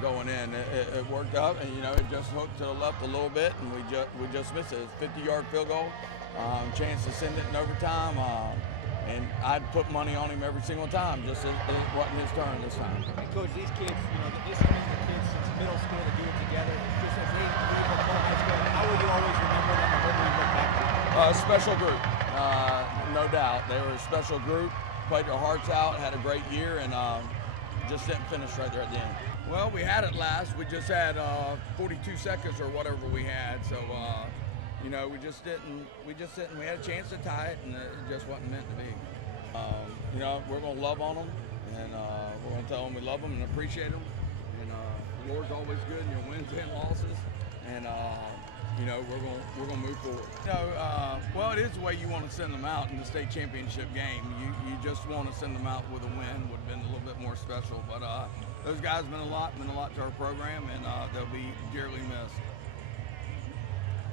Going in, it worked out, and it just hooked to the left a little bit, and we just missed it. It's a 50-yard field goal, chance to send it in overtime, and I'd put money on him every single time. Just it wasn't his turn this time. And Coach, these kids, this is the kids since middle school to do it together. Just as they leave the high school, how will you always remember them, and what will you look back to? Special group, no doubt. They were a special group, played their hearts out, had a great year, and just didn't finish right there at the end. Well, we had it last. We just had 42 seconds or whatever we had. So, we just didn't. We had a chance to tie it, and it just wasn't meant to be. We're going to love on them, and we're going to tell them we love them and appreciate them. And the Lord's always good in your wins and losses. And we're going to move forward. Well, it is the way you want to send them out in the state championship game. You just want to send them out with a win. Would have been a little bit more special, but those guys meant a lot to our program, and they'll be dearly missed.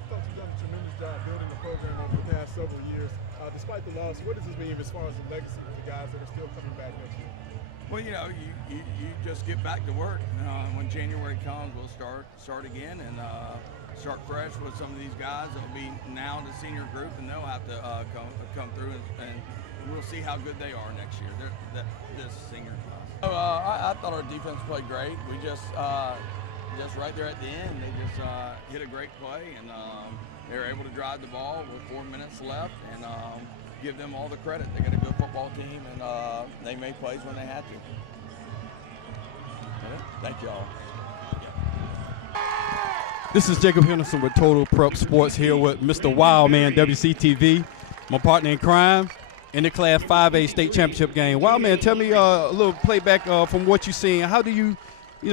Coach, you've done a tremendous job building the program over the past several years. Despite the loss, what does this mean as far as the legacy of the guys that are still coming back next year? Well, you just get back to work. When January comes, we'll start again and start fresh with some of these guys. It'll be now the senior group, and they'll have to come through, and we'll see how good they are next year. This senior class. I thought our defense played great. We just right there at the end, they just hit a great play, and they were able to drive the ball with 4 minutes left, and give them all the credit. They got a good football team, and they made plays when they had to. Thank you all. This is Jacob Henderson with Total Prep Sports here with Mr. Wildman, WCTV, my partner in crime in the Class 5A state championship game. Wildman, tell me a little playback from what you're seeing. How do you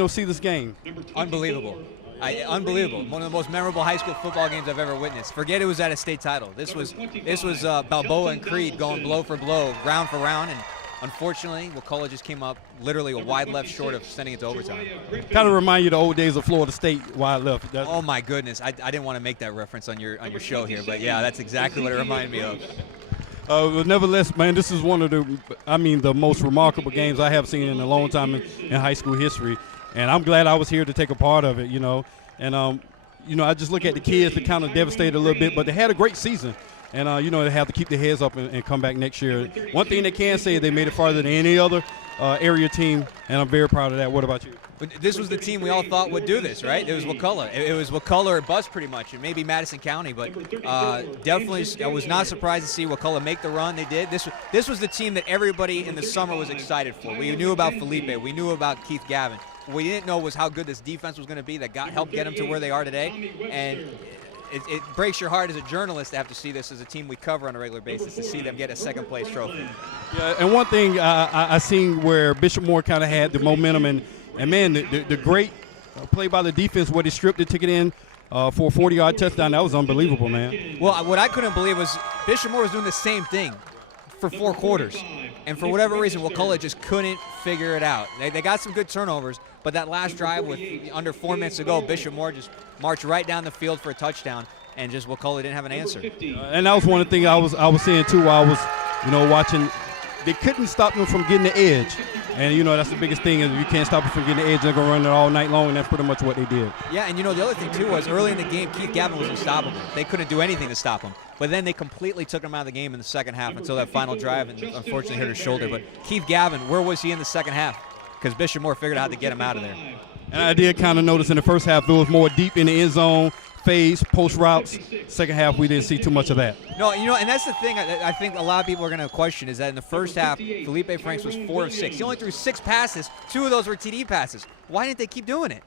see this game? Unbelievable. Unbelievable. One of the most memorable high school football games I've ever witnessed. Forget it was at a state title. This was Balboa and Creed going blow for blow, round for round, and unfortunately, Wakulla just came up literally a wide left short of sending it to overtime. Kind of remind you of the old days of Florida State wide left. Oh my goodness, I didn't want to make that reference on your show here, but yeah, that's exactly what it reminded me of. But nevertheless, man, this is one of the most remarkable games I have seen in a long time in high school history. And I'm glad I was here to take a part of it, And, I just look at the kids, they're kind of devastated a little bit, but they had a great season. And, they have to keep their heads up and come back next year. One thing they can say is they made it farther than any other area team, and I'm very proud of that. What about you? This was the team we all thought would do this, right? It was Wakulla. It was Wakulla or bust pretty much, and maybe Madison County, but definitely I was not surprised to see Wakulla make the run they did. This was the team that everybody in the summer was excited for. We knew about Felipe. We knew about Keith Gavin. What we didn't know was how good this defense was going to be that helped get them to where they are today. And it breaks your heart as a journalist to have to see this as a team we cover on a regular basis, to see them get a second-place trophy. Yeah, and one thing I seen where Bishop Moore kind of had the momentum, and man, the great play by the defense where they stripped it, took it in for a 40-yard touchdown. That was unbelievable, man. Well, what I couldn't believe was Bishop Moore was doing the same thing for 4 quarters. And for whatever reason, Wakulla just couldn't figure it out. They got some good turnovers, but that last drive with under 4 minutes to go, Bishop Moore just marched right down the field for a touchdown, and just Wakulla didn't have an answer. And that was one of the things I was saying too while I was, watching. They couldn't stop them from getting the edge. And, that's the biggest thing is you can't stop them from getting the edge. They're going to run it all night long, and that's pretty much what they did. Yeah, and, the other thing, too, was early in the game, Keith Gavin was unstoppable. They couldn't do anything to stop him. But then they completely took him out of the game in the second half until that final drive and unfortunately hit his shoulder. But Keith Gavin, where was he in the second half? Because Bishop Moore figured out how to get him out of there. And I did kind of notice in the first half it was more deep in the end zone, fades, post routes. Second half, we didn't see too much of that. No, and that's the thing I think a lot of people are going to question is that in the first half, Felipe Franks was 4 of 6. He only threw 6 passes. 2 of those were TD passes. Why didn't they keep doing it?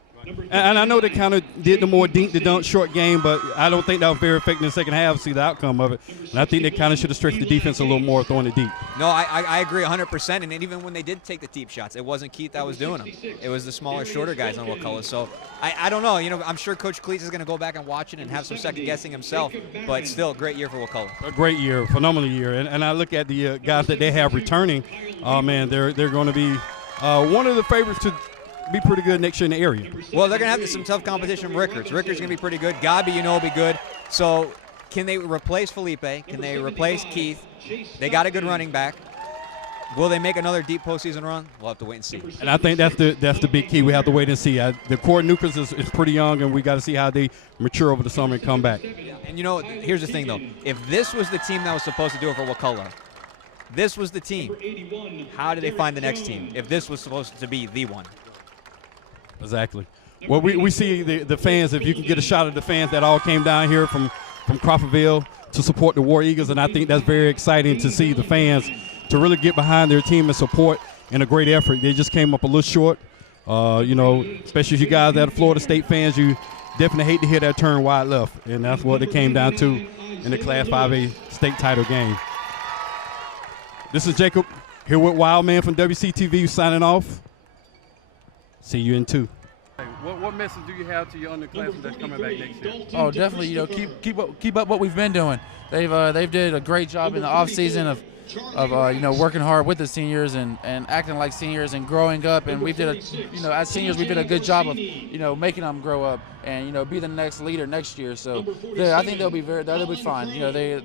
And I know they kind of did the more dink the dunk short game, but I don't think that was very effective in the second half to see the outcome of it. And I think they kind of should have stretched the defense a little more throwing it deep. No, I agree 100%. And even when they did take the deep shots, it wasn't Keith that was doing them. It was the smaller, shorter guys on Wakulla. So I don't know. I'm sure Coach Cleats is going to go back and watch it and have some second guessing himself. But still, a great year for Wakulla. A great year, phenomenal year. And I look at the guys that they have returning. Oh man, they're going to be one of the favorites to be pretty good next year in the area. Well, they're going to have some tough competition from Rickards. Rickards going to be pretty good. Gabi, will be good. So can they replace Felipe? Can they replace Keith? They got a good running back. Will they make another deep postseason run? We'll have to wait and see. And I think that's the big key. We have to wait and see. The core nucleus is pretty young, and we got to see how they mature over the summer and come back. And here's the thing though: if this was the team that was supposed to do it for Wakulla, this was the team. How did they find the next team if this was supposed to be the one? Exactly. Well, we see the fans. If you can get a shot of the fans that all came down here from Crawfordville to support the War Eagles, and I think that's very exciting to see the fans to really get behind their team and support in a great effort. They just came up a little short. Especially you guys that are Florida State fans, you definitely hate to hear that turn wide left, and that's what it came down to in the Class 5A state title game. This is Jacob here with Wildman from WCTV signing off. See you in 2. What message do you have to your underclassmen that's coming back next year? Oh, definitely. Keep up what we've been doing. They've did a great job in the off season of working hard with the seniors and acting like seniors and growing up. And as seniors, we did a good job of making them grow up and be the next leader next year. So I think they'll be fine.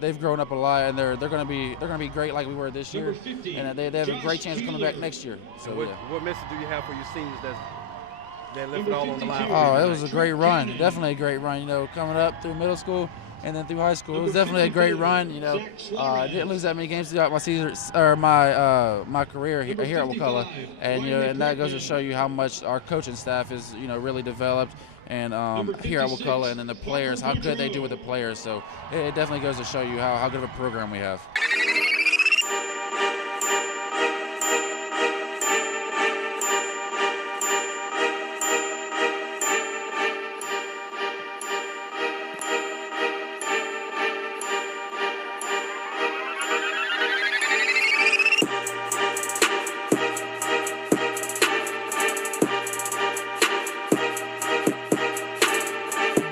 They've grown up a lot, and they're going to be great like we were this year, and they have a great chance of coming back next year. So what message do you have for your seniors that left it all on the line? Oh, it was a great run. Definitely a great run. Coming up through middle school and then through high school, it was definitely a great run. I didn't lose that many games throughout my season or my career here at Wakulla, and that goes to show you how much our coaching staff is really developed. And here at Wakulla, and then the players, how good they do with the players. So it definitely goes to show you how good of a program we have.